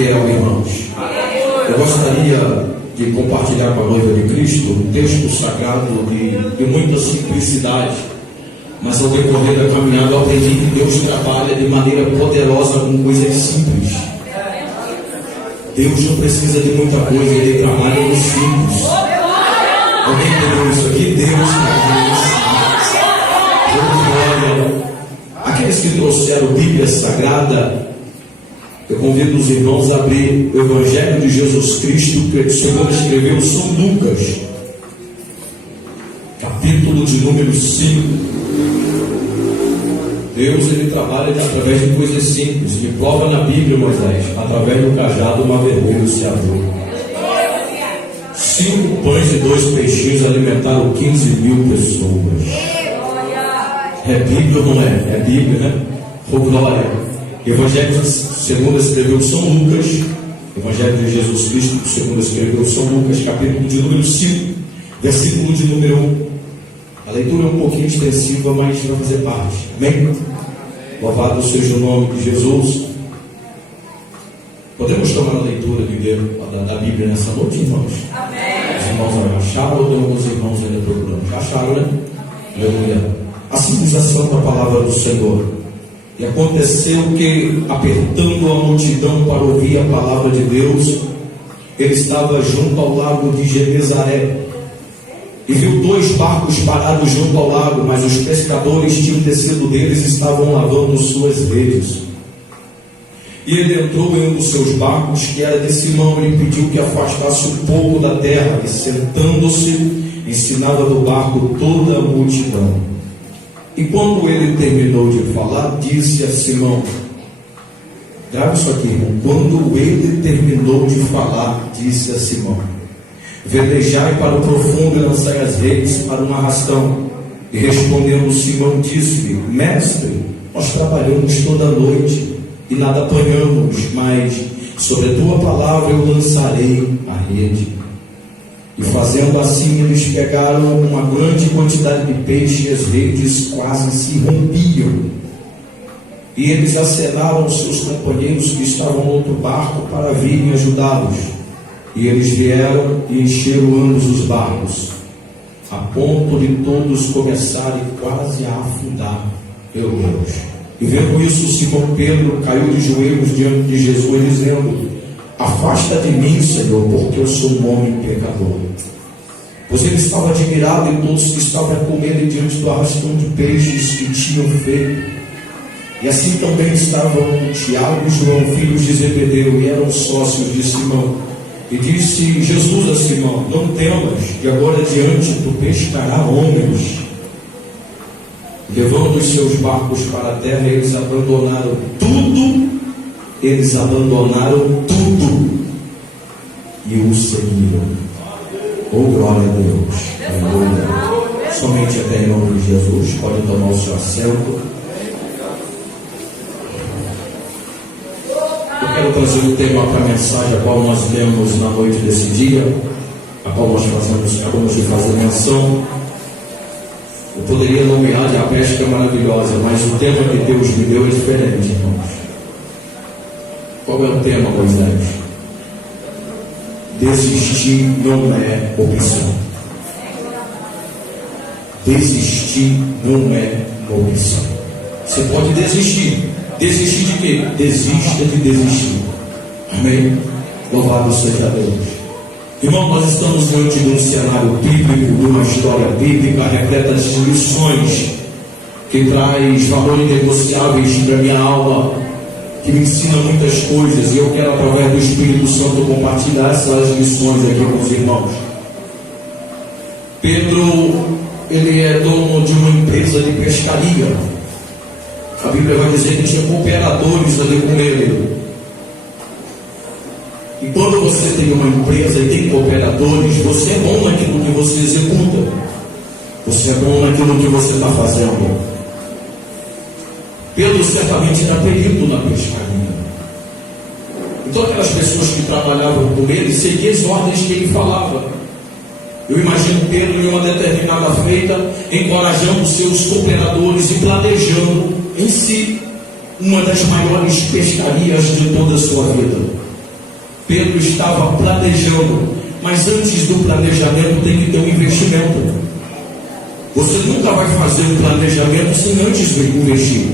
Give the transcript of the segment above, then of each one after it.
fiel, irmãos. Eu gostaria de compartilhar com a noiva de Cristo um texto sagrado de muita simplicidade, mas ao decorrer da caminhada eu aprendi que Deus trabalha de maneira poderosa com coisas simples. Deus não precisa de muita coisa, Ele trabalha no simples. Alguém entendeu isso aqui? Deus trabalha no simples. Aqueles que trouxeram Bíblia Sagrada, eu convido os irmãos a abrir o Evangelho de Jesus Cristo, que o Senhor escreveu, São Lucas, capítulo de número 5. Deus, Ele trabalha através de coisas simples. Me prova na Bíblia, Moisés, através do cajado uma vermelho se abriu. 5 pães e 2 peixinhos alimentaram 15.000 pessoas. É Bíblia ou não é? É Bíblia, né? Oh, glória. Evangelho segundo escreveu São Lucas. Evangelho de Jesus Cristo segundo escreveu São Lucas, capítulo de número 5, versículo de número 1. A leitura é um pouquinho extensiva, mas vai fazer parte. Amém? Louvado seja o nome de Jesus. Podemos tomar a leitura da Bíblia nessa noite, irmãos? Amém. Os irmãos acharam ou tem alguns irmãos ainda procurando? Já acharam, né? Aleluia. Assim diz a santa palavra do Senhor. E aconteceu que, apertando a multidão para ouvir a palavra de Deus, ele estava junto ao lago de Genezaré. E viu 2 barcos parados junto ao lago, mas os pescadores tinham descido deles e estavam lavando suas redes. E ele entrou em um dos seus barcos, que era de Simão, e lhe pediu que afastasse um pouco da terra, e sentando-se, ensinava do barco toda a multidão. E quando ele terminou de falar, disse a Simão, grave isso aqui, irmão. Quando ele terminou de falar, disse a Simão, velejai para o profundo e lançai as redes para uma arrastão. E respondendo Simão, disse-lhe, mestre, nós trabalhamos toda a noite e nada apanhamos, mas sobre a tua palavra eu lançarei a rede. E fazendo assim, eles pegaram uma grande quantidade de peixe e as redes quase se rompiam. E eles acenaram os seus companheiros que estavam no outro barco para virem ajudá-los. E eles vieram e encheram ambos os barcos, a ponto de todos começarem quase a afundar. Meu Deus! E vendo isso, Simão Pedro caiu de joelhos diante de Jesus, dizendo, afasta de mim, Senhor, porque eu sou um homem pecador. Pois ele estava admirado em todos que estavam com ele diante do arrastão de peixes que tinham feito. E assim também estavam Tiago e João, filhos de Zebedeu, e eram sócios de Simão. E disse Jesus a Simão, não temas, que agora adiante tu pescarás homens. Levando os seus barcos para a terra, eles abandonaram tudo. Eles abandonaram tudo e o seguiram. Oh, glória a Deus. Aleluia. Somente até em nome de Jesus. Pode tomar o seu assento. Eu quero trazer o tema para a mensagem a qual nós lemos na noite desse dia, a qual nós acabamos de fazer menção. Eu poderia nomear de a pesca maravilhosa, mas o tema que Deus me deu é diferente, irmãos. Qual é o tema, Moisés? Desistir não é opção. Desistir não é opção. Você pode desistir. Desistir de quê? Desista de desistir. Amém? Louvado seja Deus. Irmão, nós estamos diante de um cenário bíblico, de uma história bíblica repleta de lições que traz valores negociáveis para a minha alma, que me ensina muitas coisas, e eu quero, através do Espírito Santo, compartilhar essas lições aqui com os irmãos. Pedro, ele é dono de uma empresa de pescaria. A Bíblia vai dizer que tinha cooperadores ali com ele. E quando você tem uma empresa e tem cooperadores, você é bom naquilo que você executa. Você é bom naquilo que você está fazendo. Pedro certamente era perito na pescaria. Então aquelas pessoas que trabalhavam com ele seguiam as ordens que ele falava. Eu imagino Pedro em uma determinada feita, encorajando seus cooperadores e planejando em si uma das maiores pescarias de toda a sua vida. Pedro estava planejando, mas antes do planejamento tem que ter um investimento. Você nunca vai fazer um planejamento sem antes investir.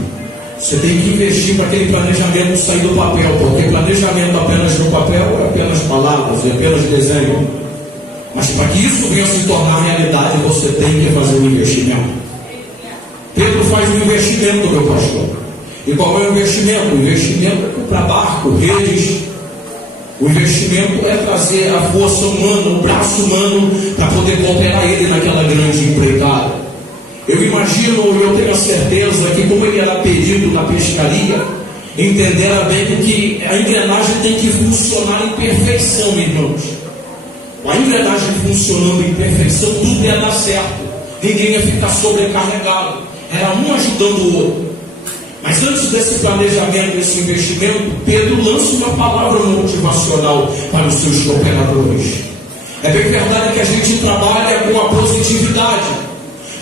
Você tem que investir para aquele planejamento sair do papel, porque planejamento apenas no papel é apenas palavras, é apenas desenho. Mas para que isso venha se tornar realidade, você tem que fazer um investimento. Pedro faz um investimento, meu pastor. E qual é o investimento? O investimento é comprar barco, redes. O investimento é trazer a força humana, o braço humano, para poder cooperar ele naquela grande empreitada. Eu imagino, eu tenho a certeza que, como ele era perito na pescaria, entenderá bem que a engrenagem tem que funcionar em perfeição, irmãos. A engrenagem funcionando em perfeição, tudo ia dar certo. Ninguém ia ficar sobrecarregado. Era um ajudando o outro. Mas antes desse planejamento, desse investimento, Pedro lança uma palavra motivacional para os seus cooperadores. É bem verdade que a gente trabalha com a positividade.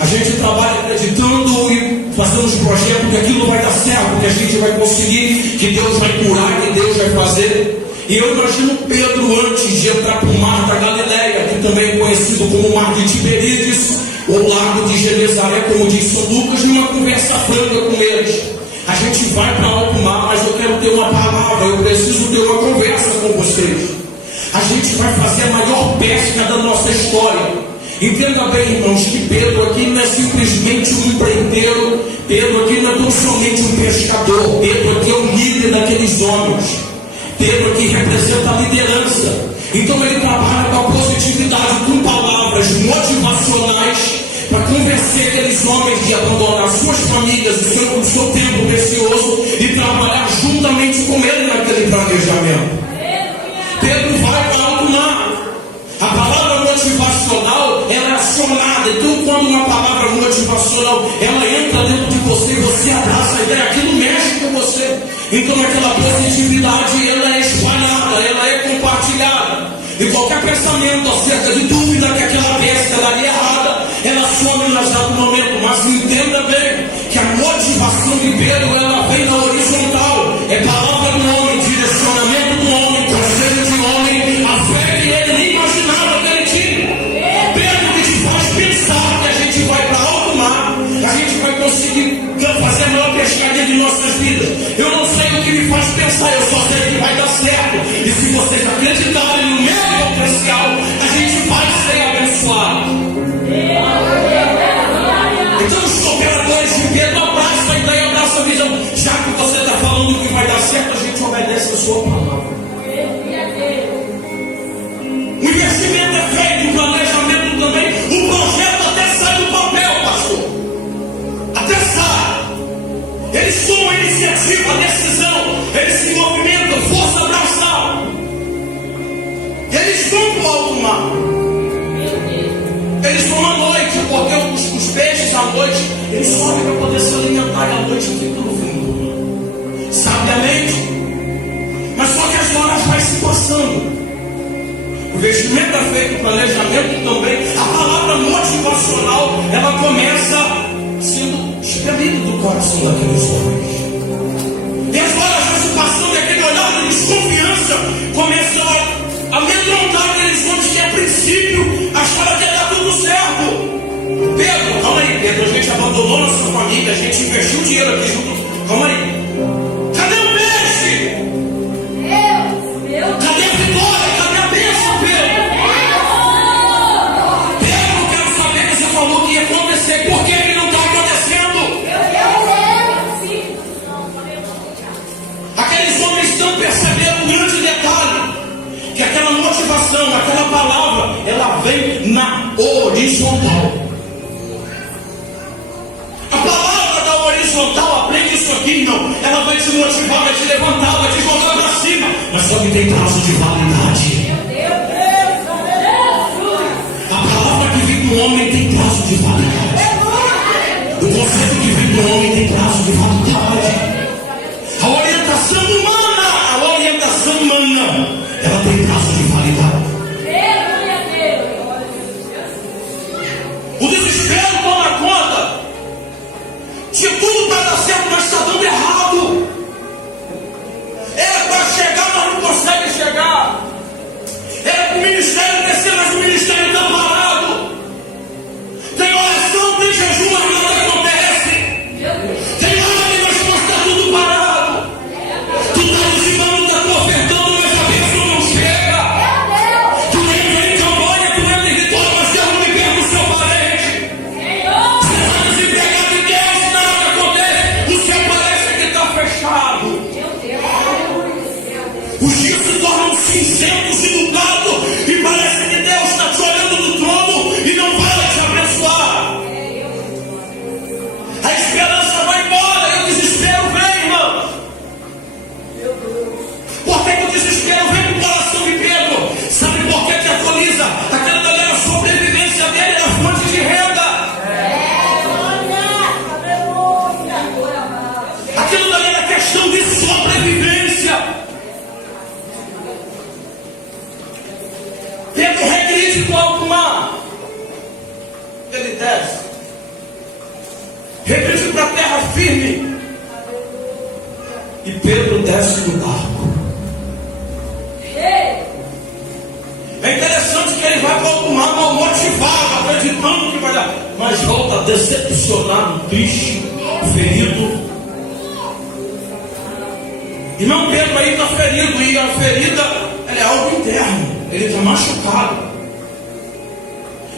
A gente trabalha acreditando e fazendo os projetos que aquilo vai dar certo, que a gente vai conseguir, que Deus vai curar, que Deus vai fazer. E eu imagino Pedro antes de entrar para o mar da Galileia, que também é conhecido como o mar de Tiberíades, ou lago de Genezaré, como diz São Lucas, numa conversa franca com eles. A gente vai para alto mar, mas eu quero ter uma palavra, eu preciso ter uma conversa com vocês. A gente vai fazer a maior pesca da nossa história. Entenda bem, irmãos, que Pedro aqui não é simplesmente um empreiteiro. Pedro aqui não é tão somente um pescador. Pedro aqui é o líder daqueles homens. Pedro aqui representa a liderança. Então ele trabalha com a positividade, com palavras motivacionais, para convencer aqueles homens de abandonar suas famílias, o seu tempo precioso e trabalhar juntamente com ele naquele planejamento. Pedro vai para alto mar. A palavra motivacional, ela é acionada. Então, quando uma palavra motivacional, ela entra dentro de você, você abraça a ideia, aquilo mexe com você. Então, aquela positividade, ela é espalhada, ela é compartilhada. E qualquer pensamento acerca de dúvida que aquela pesca daria errada, ela some no exato momento. Mas entenda bem que a motivação de Pedro, ela vem na horizontal. É palavra do homem, direcionamento do homem, conselho de homem, a fé que ele nem imaginava que ele tinha. Pedro que te faz pensar que a gente vai para alto mar, a gente vai conseguir fazer a maior pescaria de nossas vidas. Eu não sei o que me faz pensar, eu só sei que vai dar certo. E se vocês acreditarem no meu potencial, a gente vai ser abençoado. Então os cooperadores de Pedro abraçam a ideia, abraçam a visão. Já que você está falando que vai dar certo, a gente obedece a sua palavra. O investimento é feito, o planejamento também. O projeto até sai do papel, pastor. Até sai. Eles tomam a iniciativa, a decisão. Eles se movimentam, força abraçal. Eles vão para o alto mar. Eles vão à noite, porque os peixes à noite, eles sobem para poder se alimentar, e à noite fica no fundo. Sabiamente. Mas só que as horas vai se passando. O investimento é feito, o planejamento também. A palavra motivacional, ela começa sendo expelida do coração daqueles homens. E as horas vão se passando, e aquele olhar de desconfiança começa a amedrontar aqueles homens que a princípio acharam que ia dar tudo certo. Pedro, calma aí, Pedro, a gente abandonou nossa família, a gente investiu dinheiro aqui junto. Calma aí. Cadê o peixe? Cadê a vitória? Cadê a bênção, Pedro? Pedro, eu quero saber que você falou que ia acontecer. Por que ele não está acontecendo? Aqueles homens não perceberam um grande detalhe. Que aquela motivação, aquela palavra, ela vem na horizontal. A palavra da horizontal, aprende isso aqui, não. Ela vai te motivar, vai te levantar, vai te jogar para cima. Mas só que tem prazo de validade. A palavra que vem do homem tem prazo de validade. O conceito que vem do homem tem prazo de validade. A orientação humana, ela tem prazo de validade. O desespero toma conta. Se tudo para dar certo, mas está dando errado. É para chegar, mas não consegue chegar. Os dias se tornam cinzentos e nublados, e parece que Deus está te olhando do trono e não vai te abençoar. A esperança vai embora e o desespero vem, irmão. Por que o desespero vem no coração de Pedro? Sabe por que atualiza? Aquela dali era a sobrevivência dele, era fonte de renda. Aquilo dali era questão de sobrevivência. Pedro regride com alto mar. Ele desce. Regride para a terra firme. E Pedro desce do barco. É interessante que ele vai para alto mar mal motivado, acreditando que vai dar, mas volta decepcionado, triste, ferido. Irmão, Pedro aí está ferido, e a ferida ela é algo interno, ele está machucado.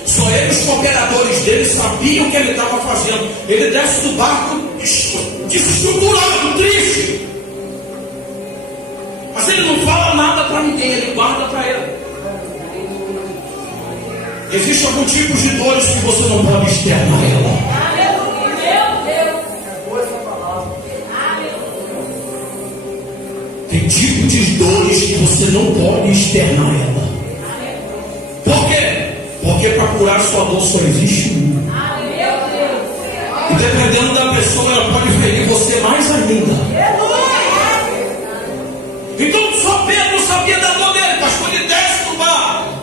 Só ele e os cooperadores dele sabiam o que ele estava fazendo. Ele desce do barco desestruturado, triste. Mas ele não fala nada para ninguém, ele guarda para ele. Existe algum tipo de dores que você não pode externar ela. Tem tipo de dores que você não pode externar ela. Por quê? Porque para curar sua dor só existe um. E dependendo da pessoa, ela pode ferir você mais ainda. Então só Pedro sabia da dor dele, pastor, ele desce do barco.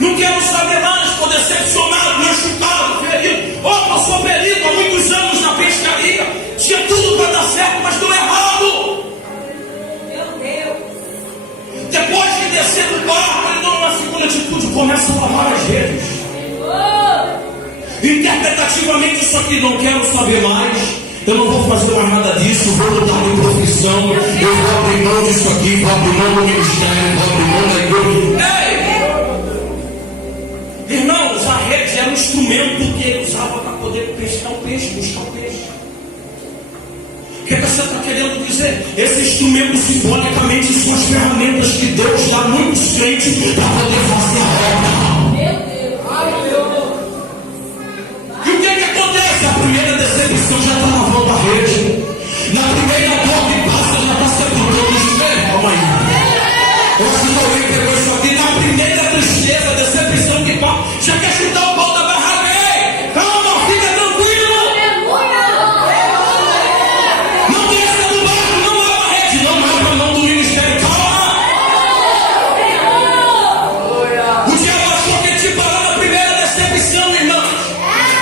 Não quero saber mais, estou decepcionado, machucado, ferido. Eu sou perito há muitos anos na pescaria. Tinha tudo para dar certo, mas deu errado. Meu Deus. Depois de descer do barco, ele toma uma segunda atitude, começa a lavar as redes. Interpretativamente, isso aqui, não quero saber mais. Eu não vou fazer mais nada disso, vou mudar minha profissão. Eu vou abrir mão disso aqui, vou abrir mão do ministério, vou abrir mão da igreja. Irmãos, a rede era um instrumento que ele usava para poder pescar o peixe, buscar o peixe. O que você está querendo dizer? Esse instrumento simbolicamente são as ferramentas que Deus dá a muitos crentes para poder fazer a obra. Meu Deus. E o que acontece? A primeira decepção já está lavando a rede. Na primeira dor que passa já está sepultando o espelho. Calma aí. Eu acho que alguém pegou isso aqui. Na primeira tristeza, decepção que passa, já quer chutar o pau da barraca. Ei, calma, fica tranquilo. Não desça do barco, não lava a rede, não lava a mão do ministério. Calma. O diabo achou que ele te parou na primeira decepção, irmão.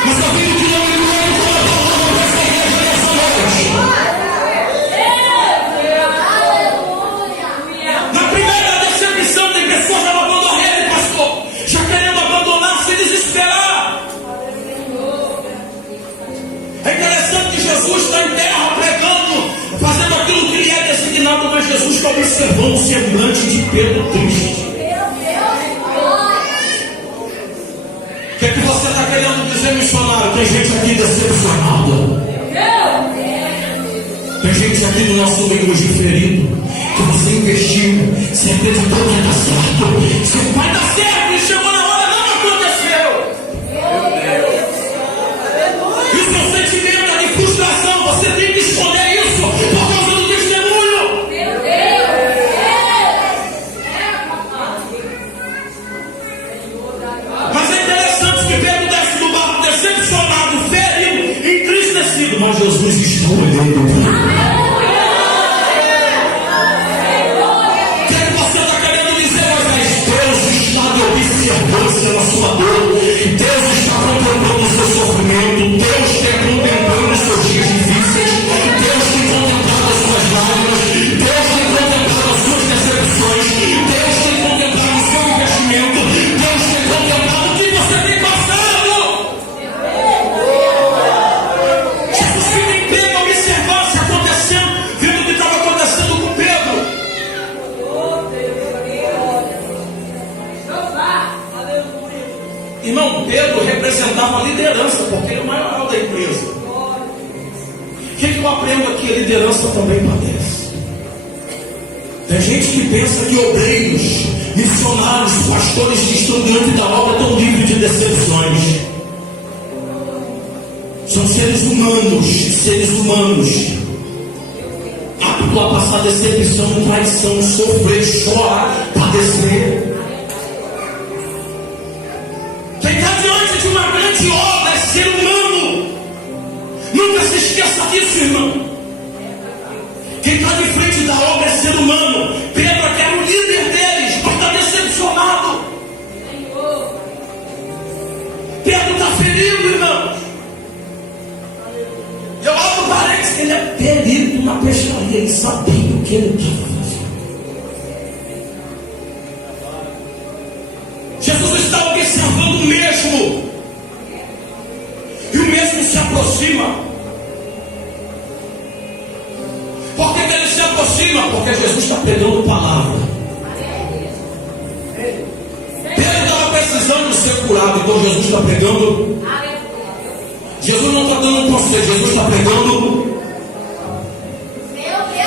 Mas eu vi que não me doeu com a palavra para essa igreja nessa noite. Na primeira decepção, tem pessoas já lavando a rede, pastor, já querendo abandonar, se desesperar. É interessante que Jesus está em terra pregando, fazendo aquilo que lhe é designado, mas Jesus está observando o semblante de Pedro triste. O que é que você está querendo dizer, missionário? Tem gente aqui decepcionada. Tem gente aqui no nosso meio hoje ferido, que você investiu, você acreditou que ia dar certo, você vai dar certo, e chegou na hora, não aconteceu. E o seu sentimento é de frustração, você tem que esconder isso por causa do testemunho. Mas é interessante que Pedro desce do barco decepcionado, ferido, entristecido, mas Jesus está olhando para ele. Observando pela sua dor, Deus está contemplando o seu sofrimento, Deus está contemplando os seus dias difíceis, Deus tem contemplado as suas lágrimas, Deus tem contemplado as suas decepções, Deus tem contemplado o seu investimento, Deus tem contemplado o que você tem passado. Jesus fica em pé, observando se acontecendo, vendo o que estava acontecendo com Pedro. Irmão, Pedro representava a liderança, porque ele é o maior da empresa. O que eu aprendo aqui? A liderança também padece. Tem gente que pensa que obreiros, missionários, pastores que estão diante da obra estão livres de decepções. São seres humanos, aptos a passar decepção, traição, sofrer, chorar, padecer. Quem está diante de uma grande obra é ser humano. Nunca se esqueça disso, irmão. Quem está de frente da obra é ser humano. Pedro, que era o líder deles, mas está decepcionado. Pedro está ferido, irmãos. Eu abro parênteses, ele é perito na pescaria. Ele sabia o que ele estava fazendo. Jesus está observando o mesmo. E o mesmo se aproxima. Por que ele se aproxima? Porque Jesus está pregando palavra. Pedro estava precisando ser curado, então Jesus está pregando. Jesus não está dando um conselho, Jesus está pregando.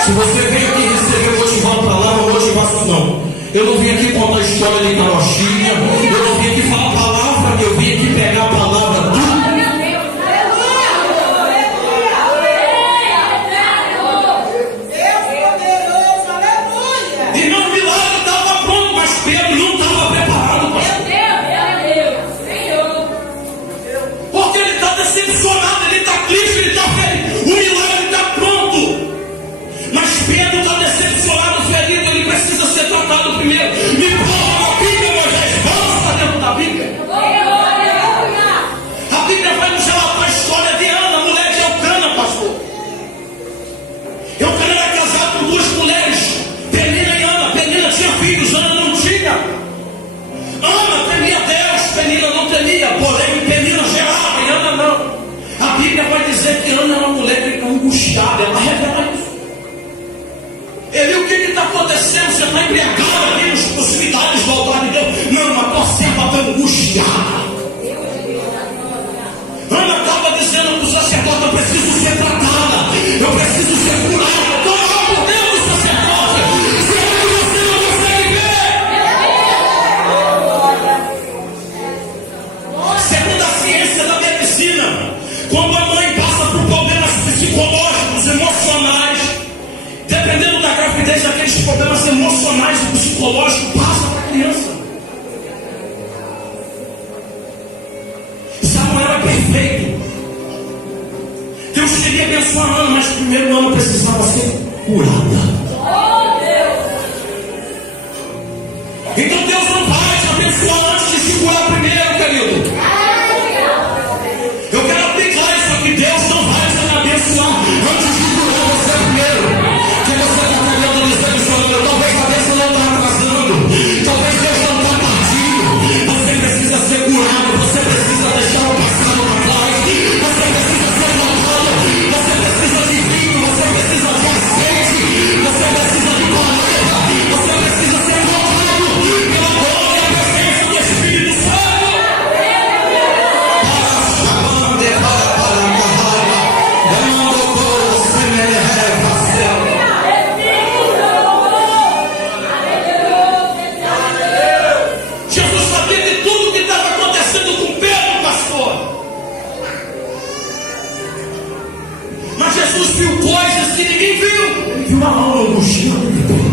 Se você veio aqui receber motivar a palavra, motivação não. Eu não vim aqui contar a história de carochinha. Eu não vim aqui falar a palavra, eu vim aqui pegar a palavra do. Primeiro, me prova a Bíblia, Moisés, vamos para dentro da Bíblia. A Bíblia vai nos relatar a história de Ana, mulher de Elcana, pastor. Elcana era casado com duas mulheres, Penina e Ana. Penina tinha filhos, Ana não tinha. Ana temia Deus, Penina não temia, porém Penina gerava e Ana não. A Bíblia vai dizer que Ana era uma mulher angustiada, ela revela isso. Ele, o que está acontecendo? Você está embriagado aqui nas possibilidades do altar de Deus? Não, a tua serva está angustiada. Ana estava dizendo para o sacerdote: eu preciso ser tratada, eu preciso ser curada. Estou lá por dentro do sacerdote. Será que você não consegue ver? Segundo a ciência da medicina, quando a mãe passa por problemas psicológicos, emocionais, dependendo da gravidez, aqueles problemas emocionais e psicológicos passam para a criança. Samuel era perfeito. Deus queria abençoar a Ana, mas primeiro Ana precisava ser curada. Então Deus não vai te abençoar antes de se curar primeiro, querido. Eu quero aplicar isso aqui. Deus não vai te abençoar antes de curar você primeiro. Talvez a bênção não está atrasando, talvez Deus não está partindo. Você precisa ser curado, você precisa deixar o passado para trás, você precisa ser tratado, você precisa de vinho, você precisa de azeite, você precisa de colheita, você precisa ser tratado pela glória e a presença do Espírito Santo. Jesus viu coisas que ninguém viu. Ele viu a alma angustiada de Pedro.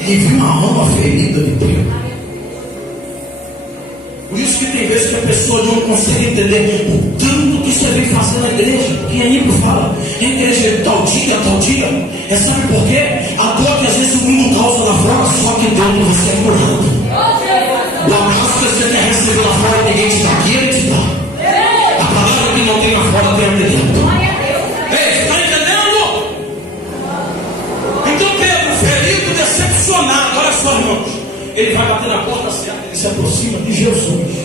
Ele viu a alma ferida de Pedro. Por isso que tem vezes que a pessoa não consegue entender o tanto que você vem fazer na igreja. Quem aí fala, a igreja é tal dia. É, sabe por quê? A dor que às vezes o mundo causa lá fora, só que dentro você é curado. O abraço que você quer receber lá fora, ninguém te dá, aqui ele te dá. A palavra que não tem lá fora tem aqui dentro. Ei, está entendendo? Então Pedro, ferido, decepcionado, olha só, irmãos, ele vai bater na porta certa, ele se aproxima de Jesus.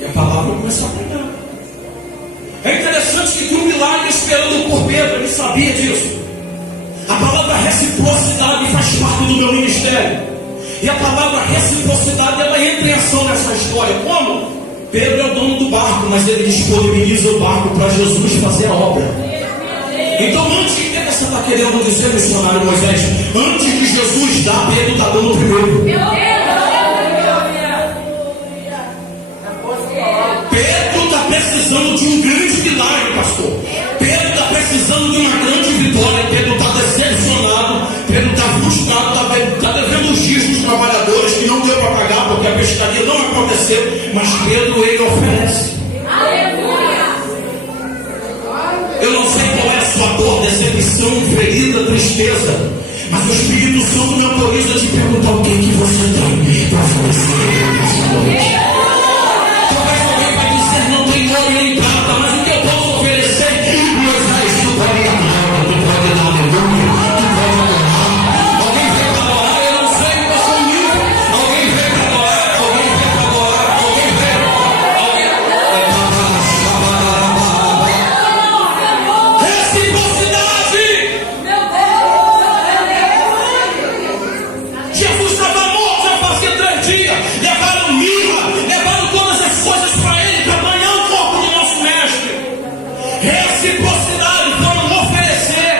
E a palavra começou a pregar. É interessante que tinha um milagre esperando por Pedro, ele sabia disso. A palavra reciprocidade faz parte do meu ministério. E a palavra reciprocidade, ela entra em ação nessa história. Como? Pedro é o dono do barco, mas ele disponibiliza o barco para Jesus fazer a obra. Então, antes de está querendo dizer, missionário Moisés? Antes de Jesus dar, Pedro está dando primeiro. Pedro está precisando de um grande milagre, pastor. Pedro está precisando de uma grande vitória. Pedro está decepcionado. Pedro está frustrado. Está devendo os dias dos trabalhadores que não deu para pagar porque a pescaria não aconteceu. Mas Pedro, ele oferece. Eu não sei qual é a sua dor, decepção, ferida, tristeza, mas o Espírito Santo me autoriza a te perguntar o que você tem para oferecer nessa noite. Talvez alguém vai dizer, não tem ouro nem prata, mas o que eu posso oferecer? Moisés, tu pode dar glória, tu pode dar aleluia, tu pode adorar. Alguém veio para adorar, eu não sei qual é o nível. Alguém veio para adorar, alguém veio para adorar, alguém veio. Reciprocidade! Jesus estava morto já fazia 3 dias. Levaram mirra, levaram todas as coisas para ele, para amanhã o corpo do nosso mestre. Reciprocidade, foram oferecer.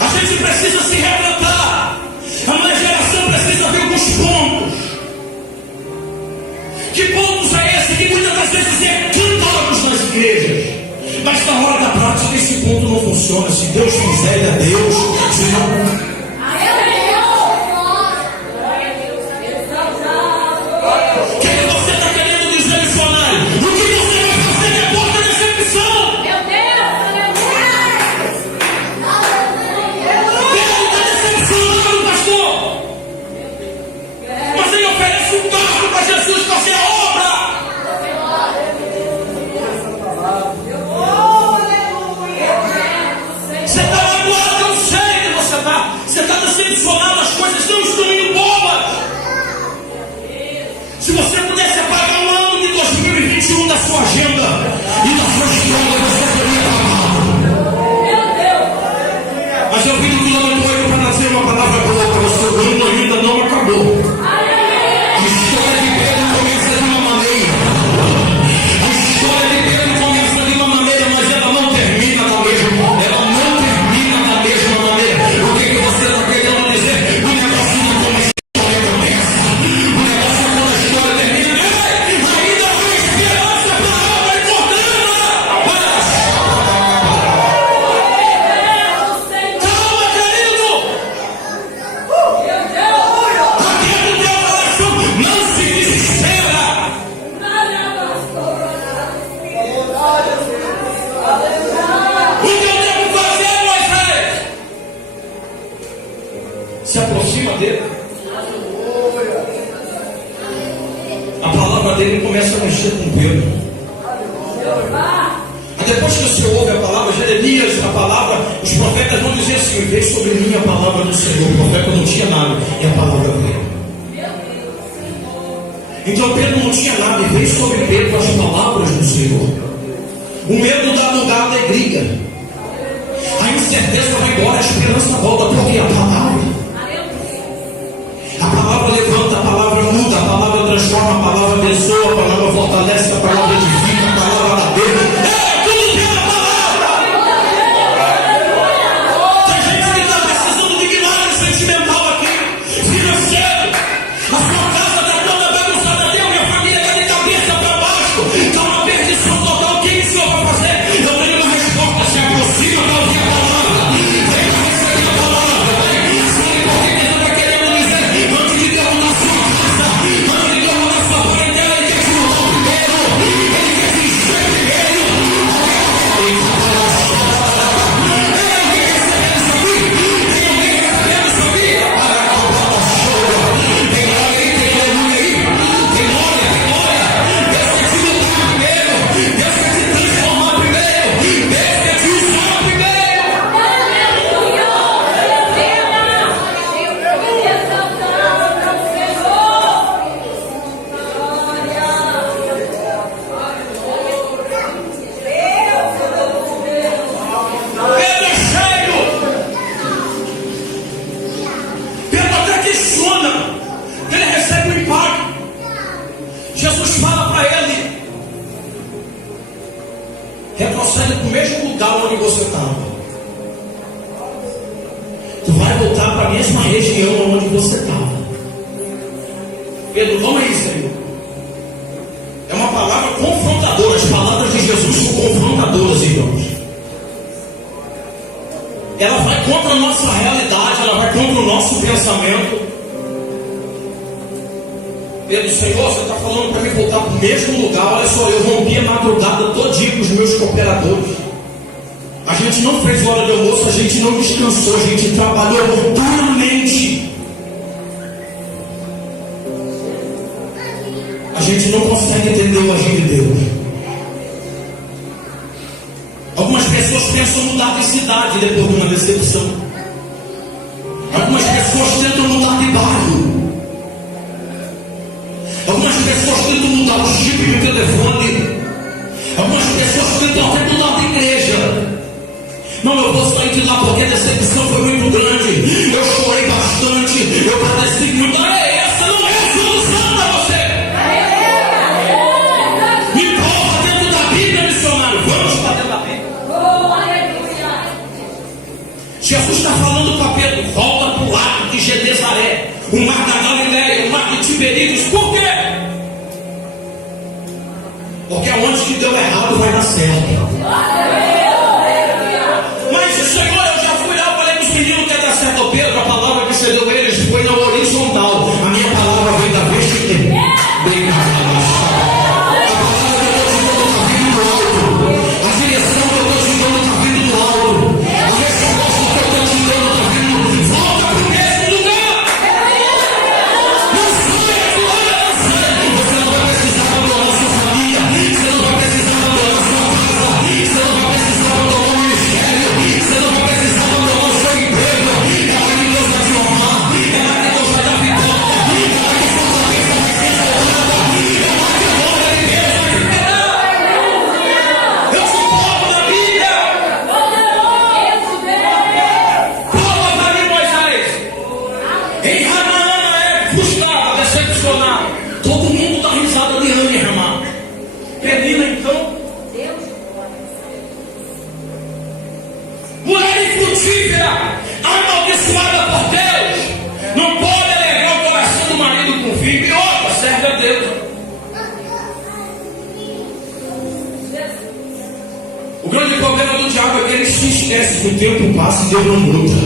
A gente precisa se retratar. A minha geração precisa ver alguns pontos. Que pontos é esse que muitas das vezes é cantamos nas igrejas? Mas na hora da prática esse ponto não funciona. Se Deus quiser, é Deus. Se não... O que você está querendo dizer, missionário? O que você vai fazer depois da decepção? Pedro está decepcionado, pastor. Mas ele oferece um barco para Jesus fazer a obra. Você está magoado, eu sei que você está. Você está decepcionado, as coisas não estão indo boas. Se você pudesse apagar o ano de 2021 da sua agenda e da sua história, você teria apagado. Mas eu vim do quilômetro 8 para trazer uma palavra boa para você. O ano ainda não acabou. A história de Pedro começa de uma maneira. A história de Pedro começa de uma maneira, mas ela não termina da mesma. Ela não termina da mesma maneira. O que você está querendo dizer? O negócio não começa, a história começa. O negócio é quando a história termina. Ei, ainda há esperança para a obra importante. Calma, querido. Aqui no teu coração não se desespera. O que eu devo fazer, Moisés? Se aproxima dele. A palavra dele começa a mexer com Pedro. Mas depois que você ouve a palavra, Jeremias, a palavra, os profetas vão dizer assim: veio sobre mim a palavra do Senhor. O profeta não tinha nada e a palavra veio. Então Pedro não tinha nada e veio sobre Pedro as palavras do Senhor. O medo dá lugar à alegria. A incerteza vai embora, a esperança volta, porque a palavra levanta, a palavra muda, a palavra transforma, a palavra abençoa, a palavra fortalece, a palavra edifica, a palavra dá Deus. Tudo pela palavra. Tem gente que está precisando de milagre sentimental aqui, financeiro. A sua casa está toda bagunçada, minha família está de cabeça para baixo, está uma perdição total. O que o Senhor vai fazer? Eu tenho uma resposta: se aproxima para ouvir a palavra. Vem para receber a palavra. Retrocede para o mesmo lugar onde você estava. Tu vai voltar para a mesma região onde você estava. Pedro, como é isso, Senhor? É uma palavra confrontadora. As palavras de Jesus são confrontadoras, irmãos. Ela vai contra a nossa realidade, ela vai contra o nosso pensamento. Pedro, Senhor, você está falando para mim voltar para o mesmo lugar. Olha só, eu rompi a madrugada todinha com os meus cooperadores. A gente não fez hora de almoço, a gente não descansou, a gente trabalhou duramente. A gente não consegue entender o agir de Deus. Algumas pessoas pensam mudar de cidade depois de uma decepção. Algumas pessoas tentam mudar de bairro. Algumas pessoas tentam mudar o chip do telefone. Algumas pessoas tentam até mudar de igreja. Não, eu vou sair de lá porque a decepção foi muito grande. Eu chorei bastante. Eu padeci muito. Essa não é a solução para você. Me coloca dentro da Bíblia, missionário. Vamos para dentro da Bíblia. Jesus está falando para Pedro: volta para o lago de Genezaré, o mar da Galileia, o mar de Tiberíades. Por quê? Porque aonde que deu errado vai dar certo. Senhor, eu já fui lá, eu falei para os meninos que ia dar certo. Pedro, a palavra que você deu a eles foi na horizontal. A minha palavra vem da vertical. Bem na palavra que eu estou te dando está vindo do alto. A direção que eu estou te dando está vindo do alto. A resposta que eu estou te dando está vindo. Volta para o mesmo lugar. Não saia do lado, não saia. Você não vai precisar abandonar sua família. Você não vai precisar abandonar sua casa. Você não vai precisar abandonar o ministério. Você não vai precisar abandonar o seu emprego. É lá que Deus vai te honrar. É lá que Deus vai dar vitória. É lá que sua cabeça vai ser salvada. É lá que a obra de Deus vai liberar. Eu sou povo da Bíblia. Prova para mim, Moisés. Em Ramá, Ana é frustrada, decepcionada. Todo mundo dá risada de Ana em Ramá. Penina, então. Mulher infrutífera, amaldiçoada por Deus, não pode alegrar o coração do marido com o filho. E outra, serve a Deus. O grande problema do diabo é que ele se esquece que o tempo passa e Deus não muda.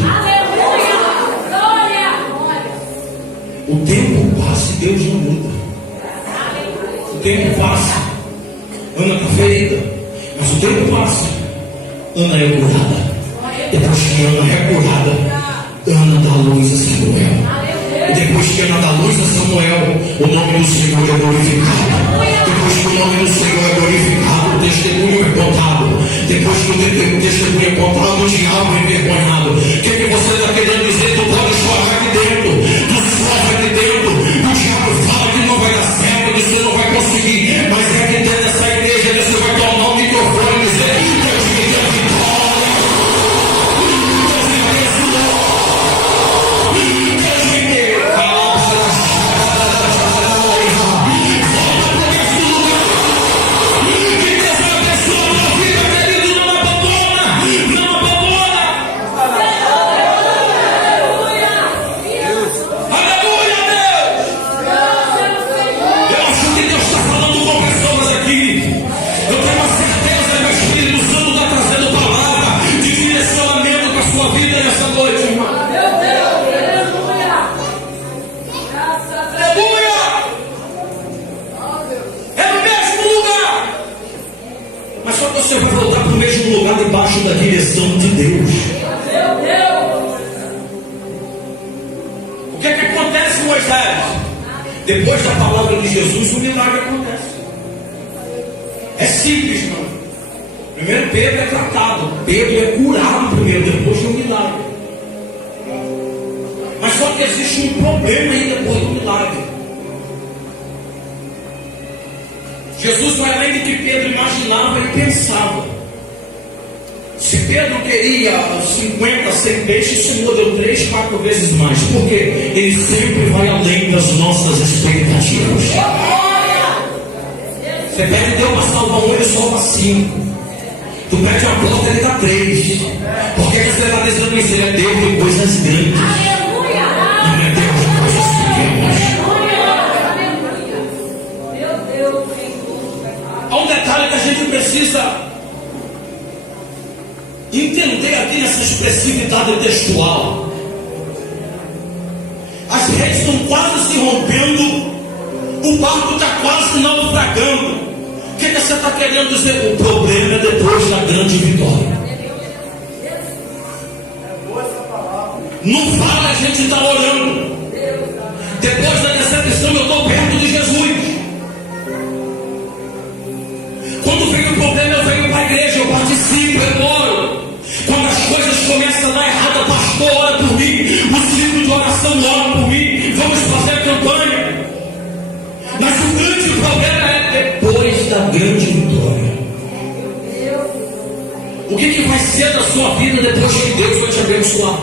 O tempo passa e Deus não muda. O tempo passa. Ana está ferida, mas o tempo passa. Ana é curada. Depois que Ana é curada, Ana dá luz a Samuel. E depois que Ana dá luz a Samuel, o nome do Senhor é glorificado. Depois que o nome do Senhor é glorificado, o testemunho é contado. Depois que o testemunho é contado, o diabo é envergonhado. O que você está querendo dizer? Tu pode chorar aqui dentro, tu sofre aqui dentro, o diabo fala que não vai dar certo, que você não vai conseguir. Mas é que dentro dessa igreja você vai tomar um microfone e dizer: Deus me deu vitória. Você vai voltar para o mesmo lugar debaixo da direção de Deus. O que é que acontece, Moisés? Depois da palavra de Jesus, o milagre acontece. É simples, não. Primeiro Pedro é tratado, Pedro é curado primeiro, depois do milagre. Mas só que existe um problema aí depois do milagre. Jesus vai além do que Pedro imaginava e pensava. Se Pedro queria 50, 100 peixes, o Senhor deu 3, 4 vezes mais. Porque Ele sempre vai além das nossas expectativas. Você pede Deus para salvar um, Ele salva 5. Tu pede uma porta, ele dá 3. Por que você está dizendo isso? Ele é Deus de coisas grandes. Não é Deus de coisas pequenas. Há um detalhe que a gente precisa entender aqui nessa expressividade textual. As redes estão quase se rompendo, o barco está quase naufragando. O que você está querendo dizer? O problema é depois da grande vitória. Não fala, a gente está orando. Depois da decepção, eu estou perto de Jesus. Quando vem o problema, eu venho para a igreja, eu participo, eu oro. Quando as coisas começam a dar errado, pastor, ora por mim. O ciclo de oração ora por mim. Vamos fazer a campanha. Mas o grande problema é depois da grande vitória. O que vai ser da sua vida depois que Deus vai te abençoar?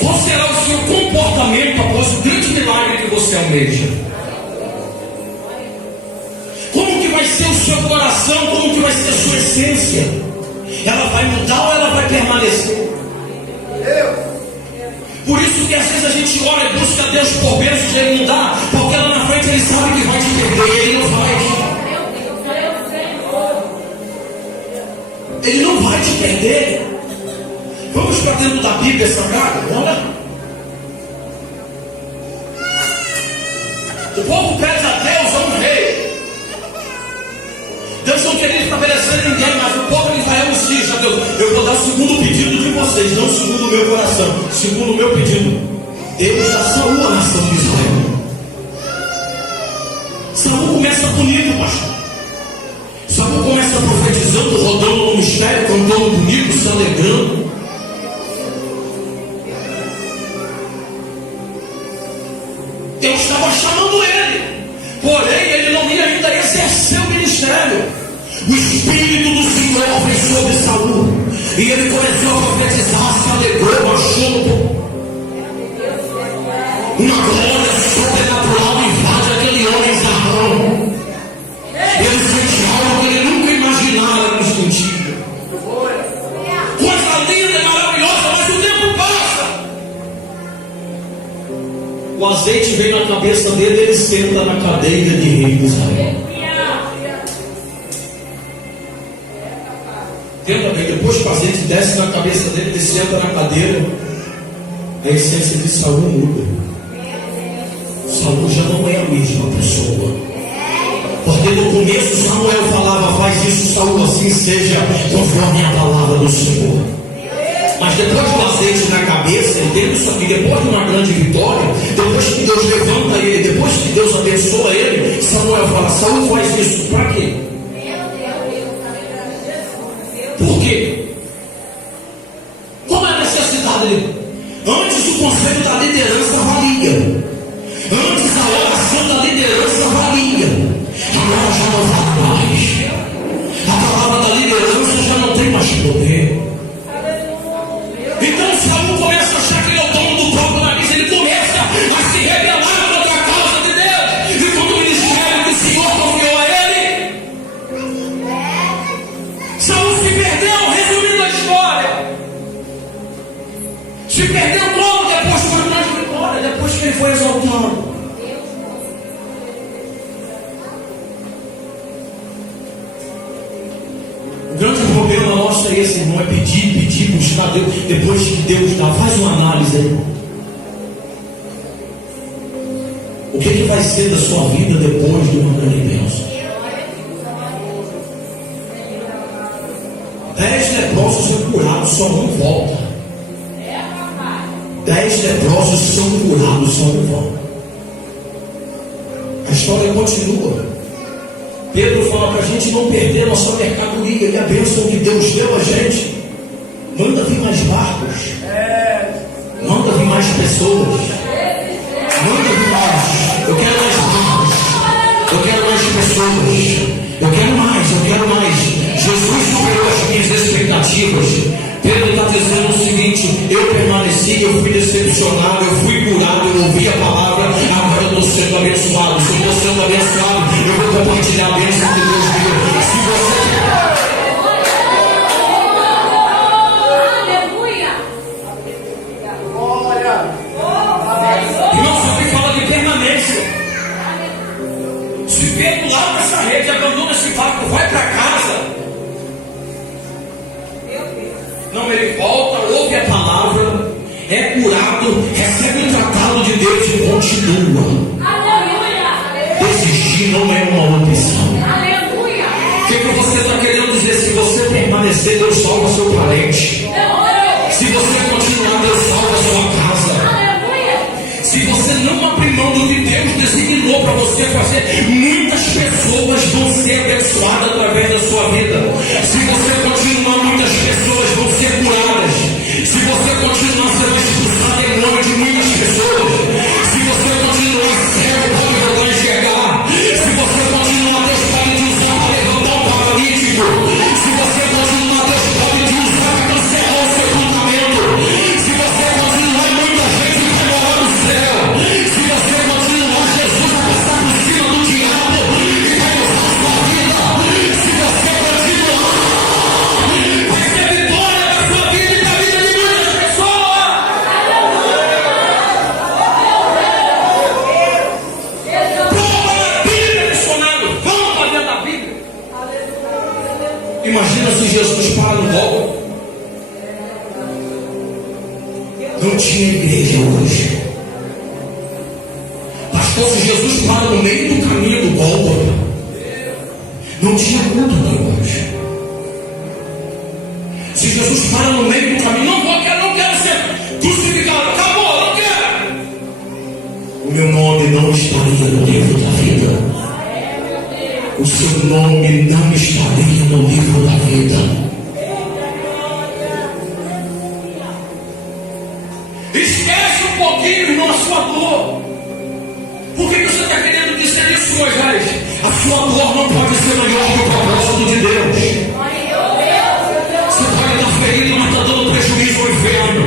Qual será o seu comportamento após o grande milagre que você almeja? Como que vai ser o seu coração? Como que vai ser a sua essência? Ela vai mudar ou ela vai permanecer? Por isso que às vezes a gente ora e busca Deus por bênçãos e Ele não dá, porque lá na frente Ele sabe que vai te perder e Ele não vai. Ele não vai te perder. Vamos para dentro da Bíblia Sagrada, olha. O povo pede a Deus a um rei. Deus não queria estabelecer ninguém, mas o povo de Israel exige a Deus: eu vou dar segundo o pedido de vocês, não segundo o meu coração, segundo o meu pedido. Deus dá Saúl a nação de Israel. Saúl começa bonito, pastor. Saúl começa profetizando, rodando no mistério, cantando bonito, se alegrando. Deus estava chamando ele, porém ele não ia ainda exercer o ministério. O Espírito do Senhor veio sobre Saúl e ele começou a profetizar, se alegrou, achou uma glória sobrenatural invade aquele homem zarrão. Ele sente algo que ele nunca imaginara no instantinho. Coisa linda e maravilhosa, mas o tempo passa. O azeite vem na cabeça dele, ele senta na cadeira de rei de Israel. Entenda bem, depois que o azeite desce na cabeça dele, ele senta na cadeira, a essência de Saúl muda. Saúl já não é a mesma pessoa. Porque no começo Samuel falava: faz isso, Saúl, assim seja, conforme a palavra do Senhor. Mas depois do azeite na cabeça, entenda isso aqui, depois de uma grande vitória, depois que Deus levanta ele, depois que Deus abençoa ele, Samuel fala: Saúl, faz isso, para quê? Por quê? Qual é a necessidade dele? Antes o conselho da liderança valia. Antes a oração da liderança valia. Agora já não vale mais. A palavra da liderança já não tem mais poder. Então Saúl começa a achar que ele é o dono do próprio nariz. Ele começa a se rebelar contra a causa de Deus. E quando o ministério do Senhor confiou a ele, Saúl se perdeu. Resumindo a história, se perdeu como? Depois de uma grande vitória, depois que ele foi exaltado. O grande problema nosso é esse, irmão, é pedir, buscar Deus. Depois que Deus dá, faz uma análise aí. O que vai ser da sua vida depois de uma grande bênção? 10 leprosos são curados, só um volta. 10 leprosos são curados, só um volta. A história continua. Pedro fala para a gente não perder nossa mercadoria e a bênção que Deus deu a gente. Manda vir mais barcos, manda vir mais pessoas, manda vir mais. Eu quero mais barcos, eu quero mais pessoas, eu quero mais. Jesus superou as minhas expectativas. Pedro está dizendo o seguinte: eu permaneci, eu fui decepcionado, eu fui curado, eu ouvi a palavra, agora eu estou sendo abençoado. Se eu estou sendo abençoado, eu vou compartilhar a bênção que Deus deu. Se você Não, ele volta, ouve a palavra, é curado, recebe o tratado de Deus e continua. Aleluia! Desistir não é uma opção. Aleluia! O que você está querendo dizer? Se você permanecer, Deus salva seu parente. Se você continuar, Deus salva sua casa. Aleluia! Se você não abrir mão do que Deus designou para você fazer, muitas pessoas vão ser abençoadas através da sua vida. Se você continuar, muitas pessoas vão ser curadas. Se você continuar, você vai expulsar demônio de muitas pessoas. Se você continuar, cego pode voltar a enxergar. Se você continuar, Deus pode te usar para levantar um paralítico. Se você continuar, Deus pode te usar para cancelar o sepultamento. Se você continuar, muita gente vai morar no céu. Se você continuar, Jesus vai passar por cima do diabo e vai usar a sua vida. Se você continuar, vai ter vitória na sua vida e na vida de muitas pessoas. Prova na Bíblia, missionário. Vamos para dentro da Bíblia. Imagina se Jesus para no Gólgota. Não tinha igreja hoje. Pastor, se Jesus para no meio do caminho do Gólgota, não tinha culto aqui hoje. Se Jesus para no meio do caminho, não quero ser crucificado, acabou, não quero. O meu nome não estaria no livro da vida. O seu nome não estaria no livro da vida. Esquece um pouquinho, irmão, a sua dor. Por que você está querendo dizer isso, Moisés? A sua dor não pode ser maior que o propósito de Deus. Você pode estar ferido, mas está dando prejuízo ao inferno.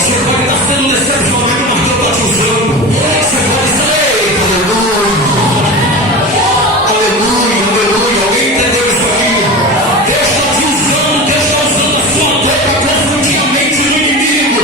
Você pode estar sendo decepcionado, mas Deus está te usando. Você pode dizer, aleluia, aleluia. Alguém entendeu isso aqui? Deus está te usando, Deus está usando a sua dor para confundir a mente do inimigo.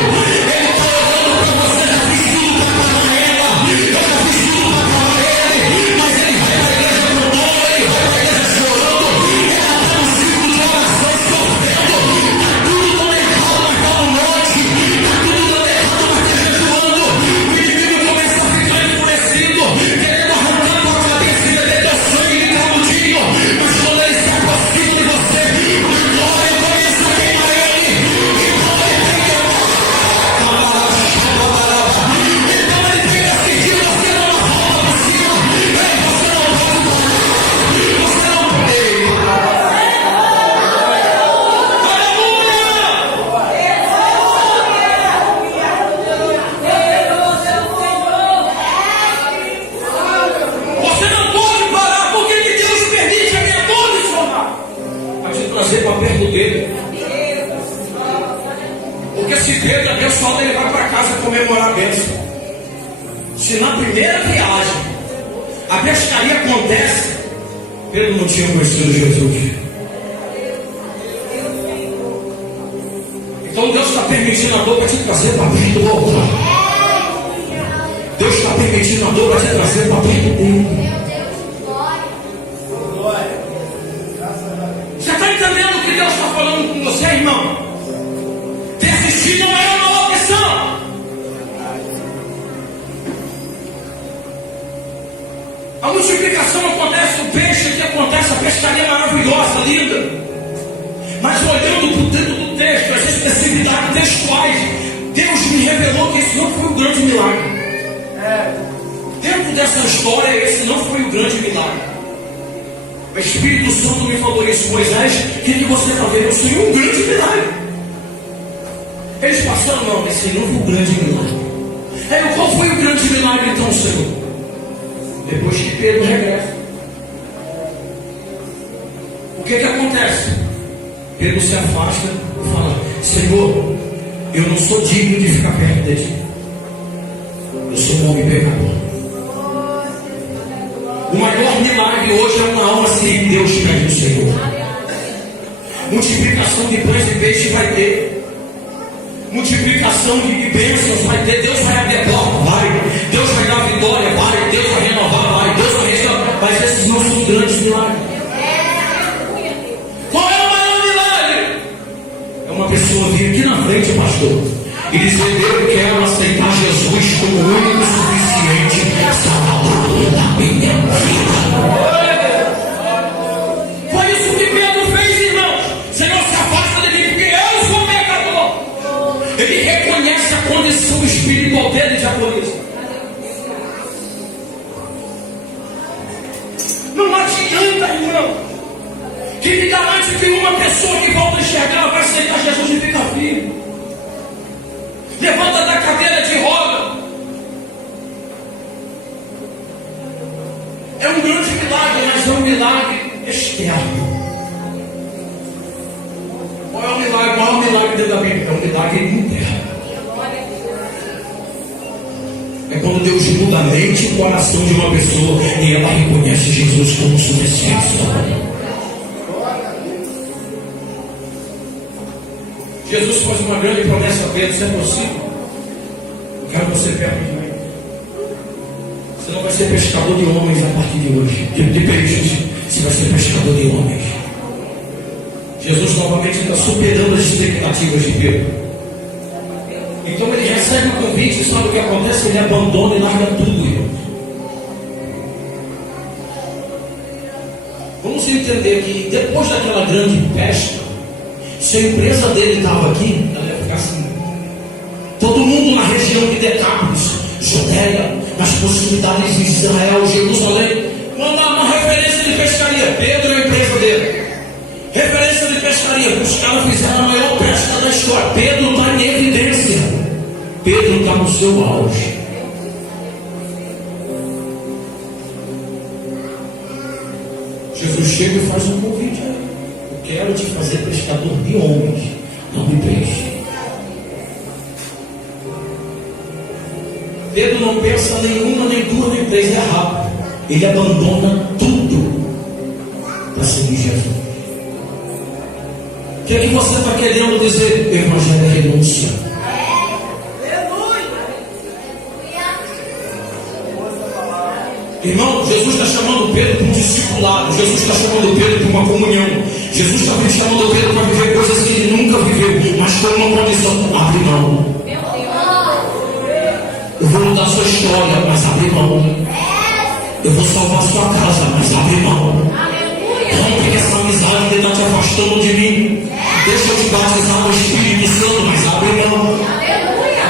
Ele está olhando para você, já fiz tudo para parar ela. Eu já fiz tudo para parar ele. Mas ele vai para a igreja com dor, ele vai para a igreja chorando. Ele está no círculo de oração sofrendo. Está tudo dando errado naquela noite. Está tudo dando errado, mas está jejuando. O inimigo começa a ficar enfurecido, querendo arrancar a tua cabeça e beber teu sangue de canudinho. Mas quando ele se aproxima de você, a glória começa a queimar ele. Então ele tem que então ele tem que assistir você numa volta por cima. Você não pode parar. Você não pode. Você não pode parar. Por que Deus permite a minha dor funcionar? Para te trazer para perto dele. Porque se Deus é abençoado, ele vai para casa comemorar a bênção. Se na primeira viagem a pescaria acontece, Pedro não tinha conhecido Jesus. Então Deus está permitindo a dor para te trazer para perto do altar. Deus está permitindo a dor para te trazer para perto dele. Você está entendendo o que Deus está falando com você, irmão? Desistir não é uma opção. A multiplicação acontece, o peixe que acontece, a pescaria maravilhosa, linda. Mas olhando para o dentro do texto, as especificidades textuais, Deus me revelou que esse não foi o grande milagre. Dentro dessa história, esse não foi o grande milagre. O Espírito Santo me falou isso, Moisés, o que você está vendo? Isso é um grande milagre. Eles passaram, não, esse não foi o grande milagre. Qual foi o grande milagre então, Senhor? Depois que Pedro regressa, o que acontece? Pedro se afasta e fala: Senhor, eu não sou digno de ficar perto de ti. Eu sou um homem pecador. O maior milagre hoje é uma alma sem Deus perto do Senhor. Multiplicação de pães e peixe vai ter. Multiplicação de bênçãos vai ter. Deus vai abrir a porta, vai. Deus vai dar vitória, vai. Deus vai renovar, vai. Deus vai restaurar. Mas esses não são grandes milagres. Qual é o maior milagre? É uma pessoa viva frente, pastor, e dizer: eu quero aceitar Jesus como o único suficiente Salvador da minha vida. Foi isso que Pedro fez, irmãos. Senhor, se afasta de mim, porque eu sou pecador. Ele reconhece a condição espiritual dele de agonismo. Não adianta, irmão, que me garante que uma pessoa que volta a enxergar vai aceitar Jesus e fica vivo. Levanta da cadeira de roda. É um grande milagre, mas é um milagre externo. Qual é o milagre? Qual é o milagre dentro da Bíblia? É um milagre interno. É quando Deus muda a mente e o coração de uma pessoa e ela reconhece Jesus como suficiente. Jesus faz uma grande promessa a Pedro: se é possível, eu quero você perto de mim. Você não vai ser pescador de homens a partir de hoje, de peixes. Você vai ser pescador de homens. Jesus novamente está superando as expectativas de Pedro. Então ele recebe o convite, sabe o que acontece? Ele abandona e larga tudo, irmão. Vamos entender que depois daquela grande pesca, se a empresa dele estava aqui, ela ia ficar assim. Todo mundo na região de Decápolis, Judéia, nas proximidades de Israel, Jerusalém, manda uma referência de pescaria. Pedro é a empresa dele. Referência de pescaria. Os caras fizeram a maior pesca da história. Pedro está em evidência. Pedro está no seu auge. Jesus chega e faz um convite. Eu quero te fazer pescador de homens, não de peixe. Pedro não pensa nenhuma, nem duas, nem três, é rápido. Ele abandona tudo para seguir Jesus. O que é que você está querendo dizer? Evangelho é renúncia. Irmão, Jesus está chamando Pedro para um discipulado. Jesus está chamando Pedro para uma comunhão. Jesus está chamando Pedro para viver coisas que ele nunca viveu, mas com uma condição: abre mão. Eu vou mudar sua história, mas abre mão. Eu vou salvar sua casa, mas abre mão. Rompe essa amizade que está te afastando de mim. Deixa eu te batizar no Espírito Santo, mas abre mão.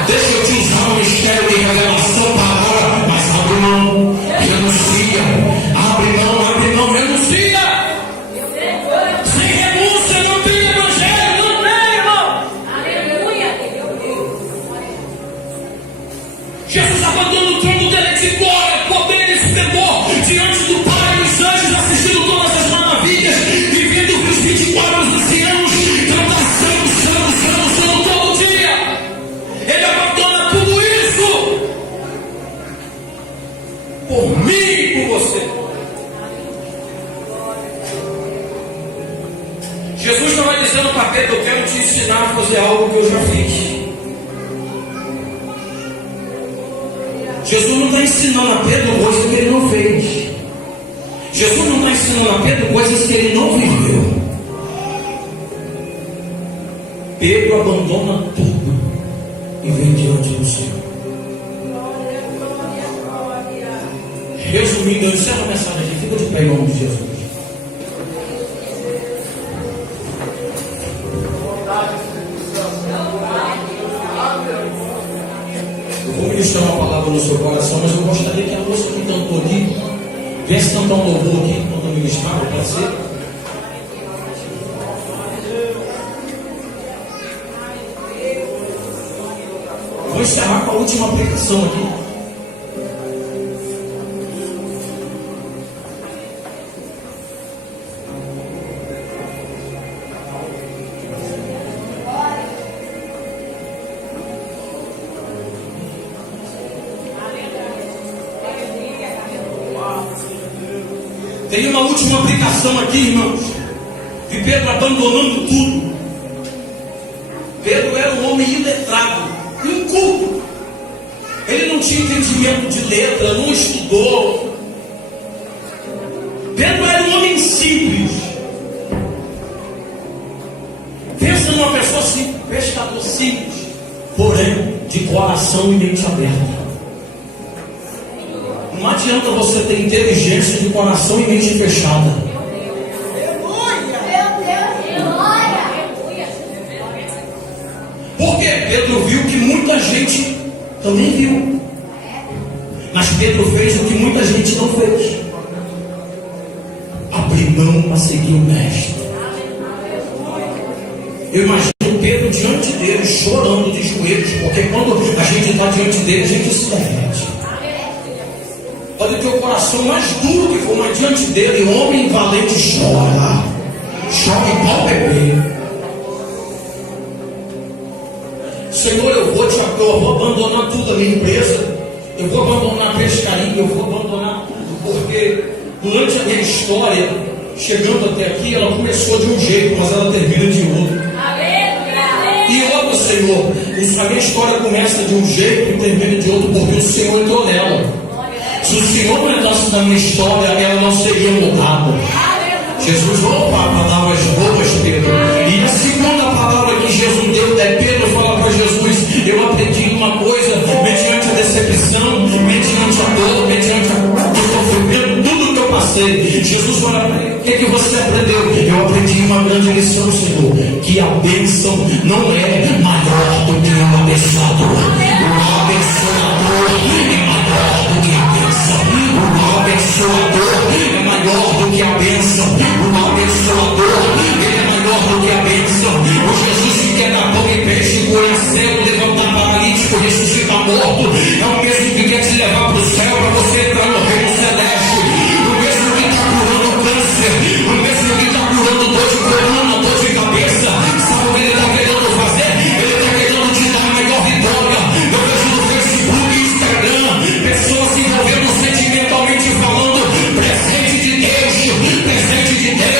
Deixa eu te usar no mistério de revelação para agora, mas abre mão. Renuncia. Abre mão, renuncia. Sem renúncia não tem evangelho, não tem, irmão. Jesus abandona o trono dele de glória, poder e esplendor diante do Pai e dos anjos, assistindo todas as maravilhas, vivendo os 24 anciãos, cantando santo todo dia. Ele abandona tudo isso por mim e por você. Jesus não vai dizendo para Pedro: eu quero te ensinar a fazer algo que eu já fiz. Jesus não está ensinando a Pedro coisas que ele não fez. Jesus não está ensinando a Pedro coisas que ele não viveu. Pedro abandona tudo e vem diante do Senhor. Resumindo, eu encerro a mensagem aqui. Fica de pé em nome de Jesus. Eu vou ministrar uma palavra no seu coração, mas eu gostaria que a moça que cantou aqui viesse cantar um louvor aqui quando eu ministrar, pode ser? Vou encerrar com a última aplicação aqui. Tem uma última aplicação aqui, irmãos, de Pedro abandonando tudo. Pedro era um homem iletrado, inculto. Ele não tinha entendimento de letra, não estudou. Pedro era um homem simples. Pensa numa pessoa fosse pescador simples, porém de coração e mente aberta. Não adianta você ter inteligência de coração e mente fechada. Porque Pedro viu que muita gente também viu, mas Pedro fez o que muita gente não fez: abrir mão para seguir o mestre. Eu imagino Pedro diante dele, chorando de joelhos, porque quando a gente está diante dele, a gente se derrete. Pode ter o coração mais duro que for, mas diante dele, o homem valente chora, chora igual bebê. Senhor, eu vou abandonar tudo, a minha empresa, eu vou abandonar a pescaria, eu vou abandonar tudo, porque durante a minha história, chegando até aqui, ela começou de um jeito, mas ela termina de outro. E outro, Senhor, a minha história começa de um jeito e termina de outro, porque o Senhor entrou nela. Se o Senhor não entrasse na minha história, ela não seria mudada. Jesus, palavras boas, Pedro. E a segunda palavra que Jesus deu é Pedro fala para Jesus: eu aprendi uma coisa, mediante a decepção, mediante a dor, mediante o sofrimento, tudo que eu passei. Jesus fala para ele: o que você aprendeu? Eu aprendi uma grande lição, Senhor, que a bênção não é maior do que o abençoador. O abençoador é maior do que a bênção. O abençoador é maior do que a bênção. O abençoador, ele é maior do que a bênção. O Jesus que quer dar pão e peixe, curar cego, levantar paralítico, ressuscitar morto, é o mesmo que quer te levar para o céu para você entrar no reino celeste. O mesmo que está curando câncer, o mesmo que está curando dor de coluna, dor de cabeça. Sabe o que ele está querendo fazer? Ele está querendo te dar a maior vitória. Eu vejo no Facebook e Instagram pessoas se envolvendo sentimentalmente falando presente de Deus, presente de Deus.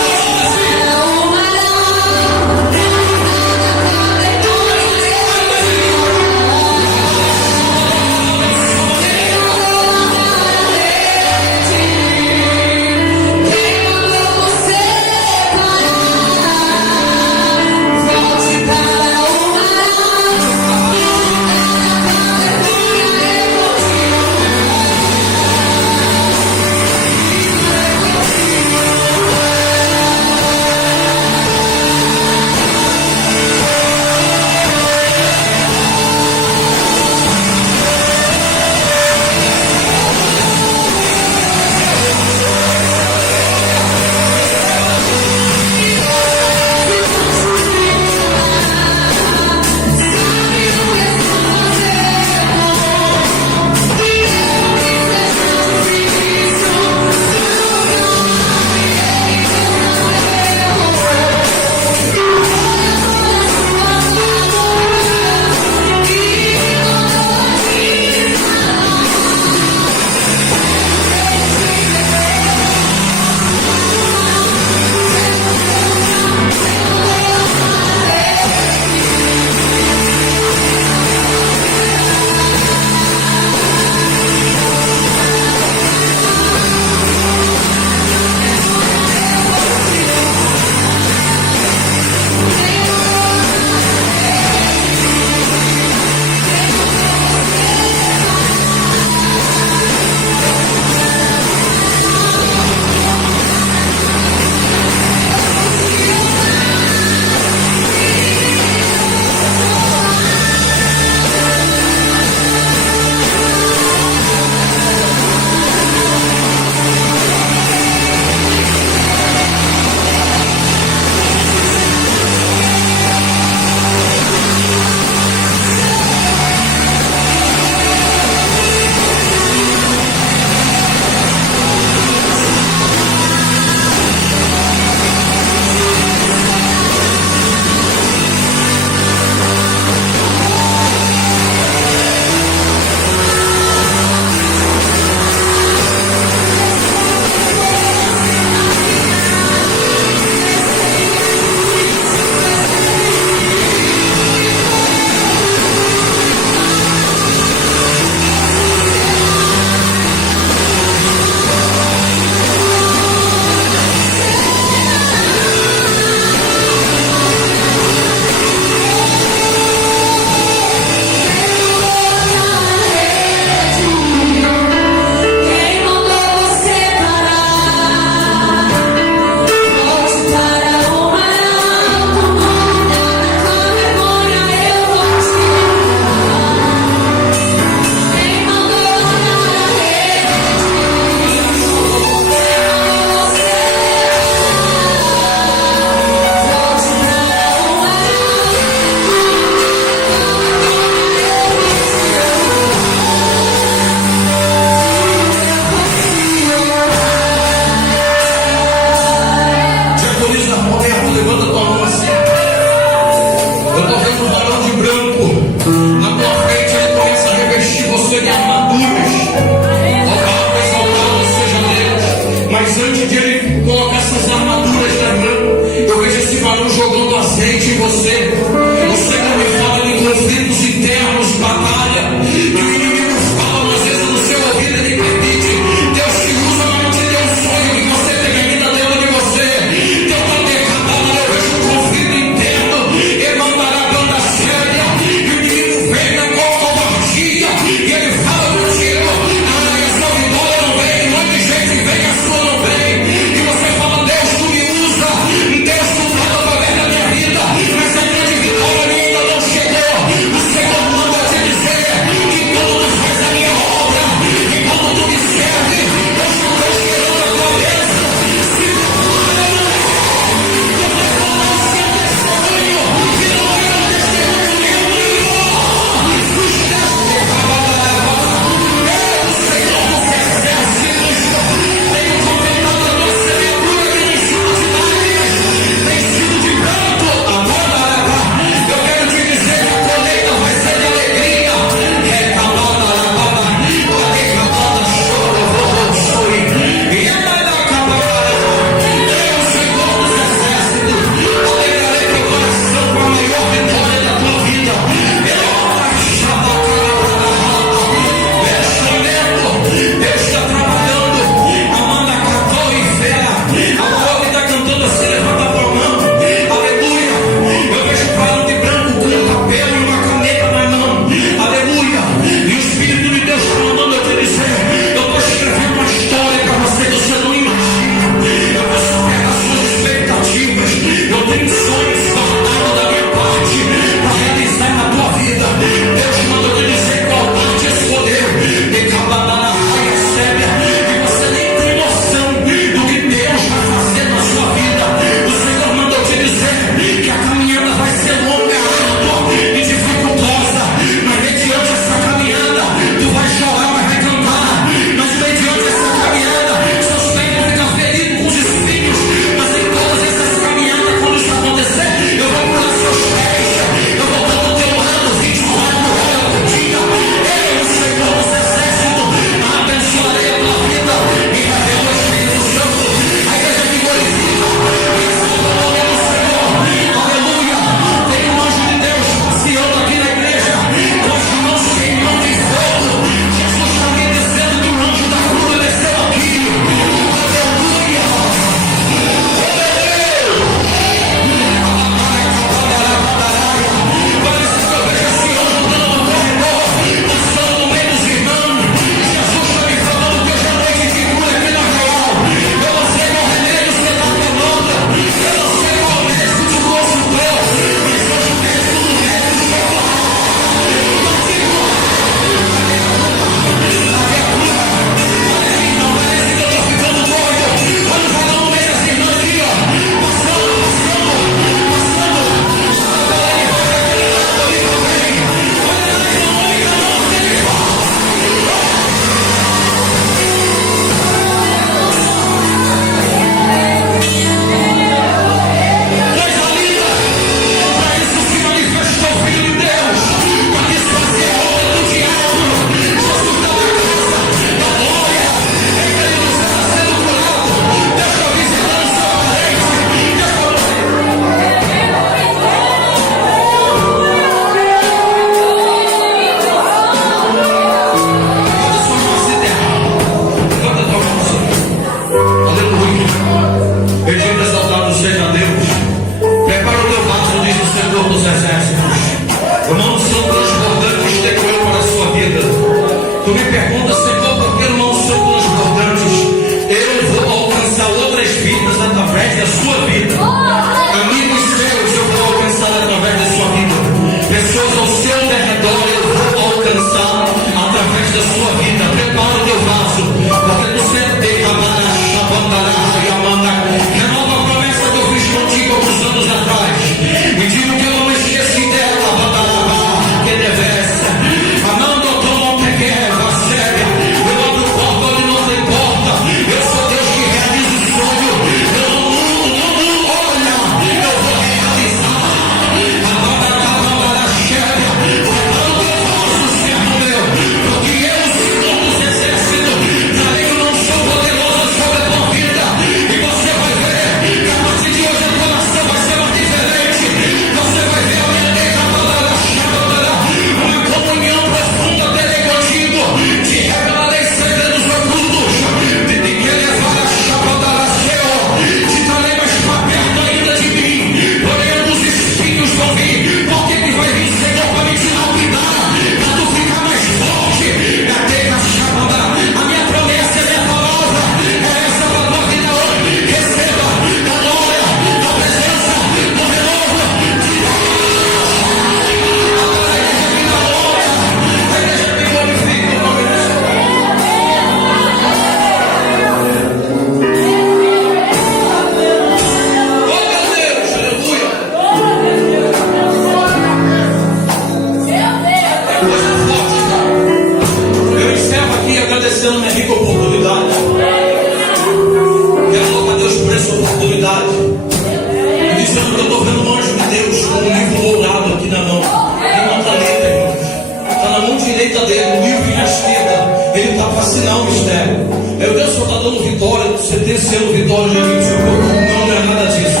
está dando vitória, você tem sendo vitória de gente. Não é nada disso.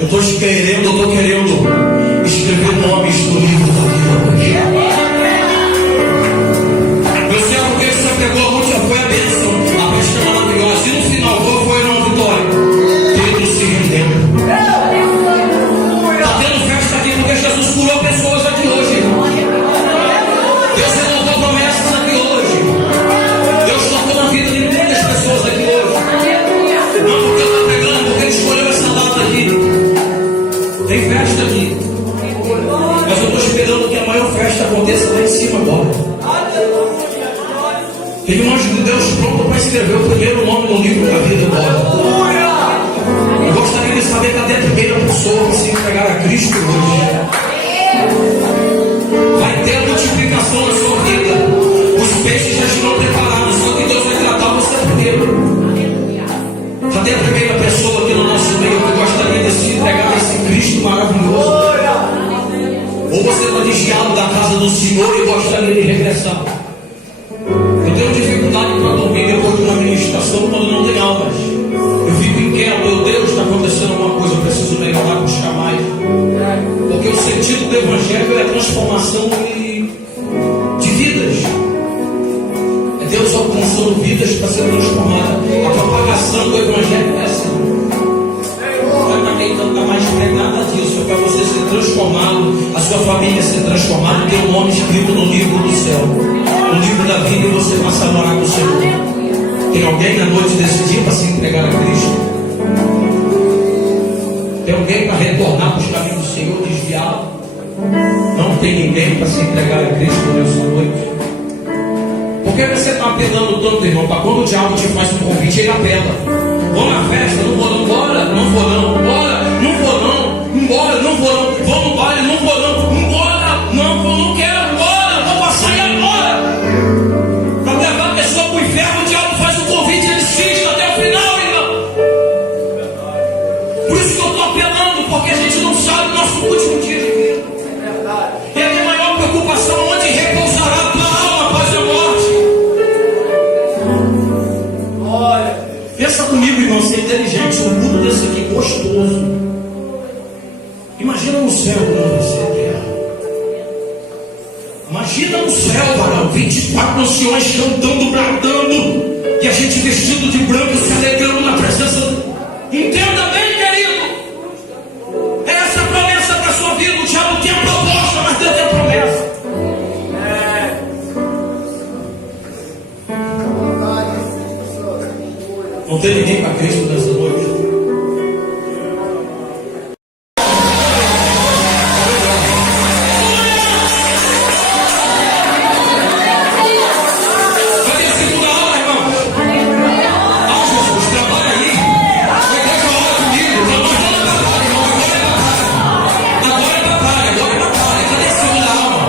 Eu estou querendo escrever nomes no livro da vida hoje. Meu servo que você pegou a última foi a bênção, a pesca maravilhosa. E no final, qual foi a não vitória? Pedro se rendendo. Está tendo festa aqui porque Jesus curou pessoas aqui hoje, irmão. Deus renovou promessas aqui hoje. Deus tocou na vida de muitas pessoas aqui hoje. Não porque eu estou pregando, porque Ele escolheu essa data aqui. Tem festa aqui. Mas eu estou esperando que a maior festa aconteça lá em cima agora. Tem um anjo de Deus pronto para escrever o primeiro nome no livro da vida agora. Eu gostaria de saber cadê a primeira pessoa que se entregar a Cristo hoje. Vai ter multiplicação na sua vida. Os peixes já estão preparados, só que Deus vai tratar você primeiro. Cadê a primeira pessoa aqui no nosso meio que gostaria de se entregar a esse Cristo maravilhoso? Ou você está desviado da casa do Senhor e gostaria de regressar? Eu tenho dificuldade para dormir depois de uma ministração quando não tem aulas. Eu fico inquieto, meu Deus, está acontecendo alguma coisa, eu preciso melhorar, buscar mais. Porque o sentido do Evangelho é a transformação de vidas. É Deus alcançando vidas para ser transformada. A propagação do Evangelho é assim. Não é para quem não está mais pregada disso, é para você ser transformado, a sua família ser transformada e ter um nome escrito no livro do céu, no livro da vida, e você passar a morar com o Senhor. Tem alguém na noite desse dia para se entregar a Cristo? Tem alguém para retornar para os caminhos do Senhor desviado? Não tem ninguém para se entregar a Cristo nessa noite. Por que você está apelando tanto, irmão? Para quando o diabo te faz um convite, ele apela. Vamos na festa? Não vou não. Bora? Não vou não. Bora? Não vou não. Embora? Não vou não. Vamos no baile? Não vou não. Embora? Não vou, não quero. Bora? Vou passar e agora. Para levar a pessoa para o inferno, o diabo faz o convite e ele insiste até o final, irmão. Por isso que eu estou apelando, porque a gente não sabe o nosso último dia de vida. E a minha maior preocupação é onde repousará a tua alma após a morte. Pensa comigo, irmão, ser inteligente, um mundo desse aqui gostoso. Imagina no céu como vai ser a terra. Imagina no céu, varão, 24 anciões cantando, bradando, e a gente vestido de branco, se alegrando na presença do... Entenda bem, querido. É essa promessa para a sua vida. O diabo tem a proposta, mas Deus tem a promessa. Não tem ninguém para Cristo nessa noite. Cadê a segunda aula, irmãos? Ah, Jesus, trabalha aí. A igreja ora comigo. Agora é batalha. Cadê a segunda aula?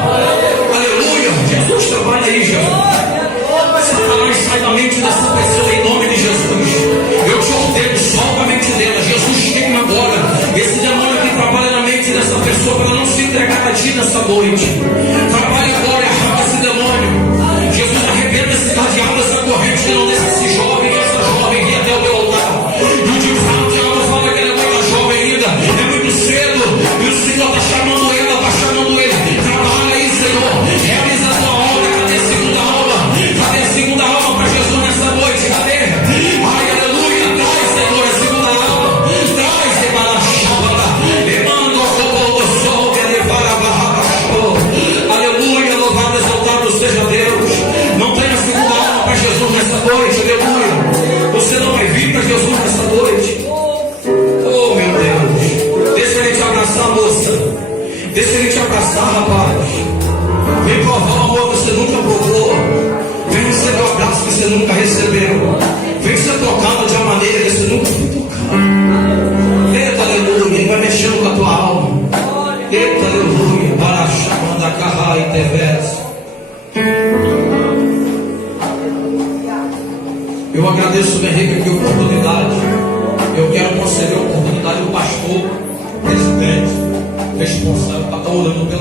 Aleluia. Jesus, trabalha aí, Jesus. Satanás, sai da mente dessa pessoa em nome de Jesus. Eu te ordeno, solta a mente dela. Jesus, queima agora esse demônio que trabalha na mente dessa pessoa para não se entregar a ti nessa noite. Trabalhe agora e arranca esse demônio. Jesus, arrebenta esse cadeado, essa corrente que não deixa esse jovem e essa jovem vir até o meu altar. E o diabo fala que ele é muito jovem ainda, é muito cedo, e o Senhor está chamando ela, está chamando ele. Trabalha aí, Senhor, realiza a tua obra. Cadê a segunda aula? Cadê a segunda aula para Jesus nessa noite? Cadê? Ai, aleluia, traz, Senhor, a segunda aula. Traz, aleluia, louvado, exaltado seja Deus. Não tem a segunda aula para Jesus nessa noite, aleluia. Você não vai vir para Jesus nessa noite. Oh, meu Deus. Deixa ele te abraçar, moça. Deixa ele te abraçar, rapaz. Vem provar o amor que você nunca provou. Vem receber o abraço que você nunca recebeu. Vem ser tocado de uma maneira que você nunca foi tocado. Eita, aleluia. Ele vai mexendo com a tua alma. Eita, aleluia. Para chamando a carra e teves. Eu agradeço, meu Henrique, a oportunidade. Eu quero conceder a oportunidade ao pastor, presidente, responsável, para estar orando pela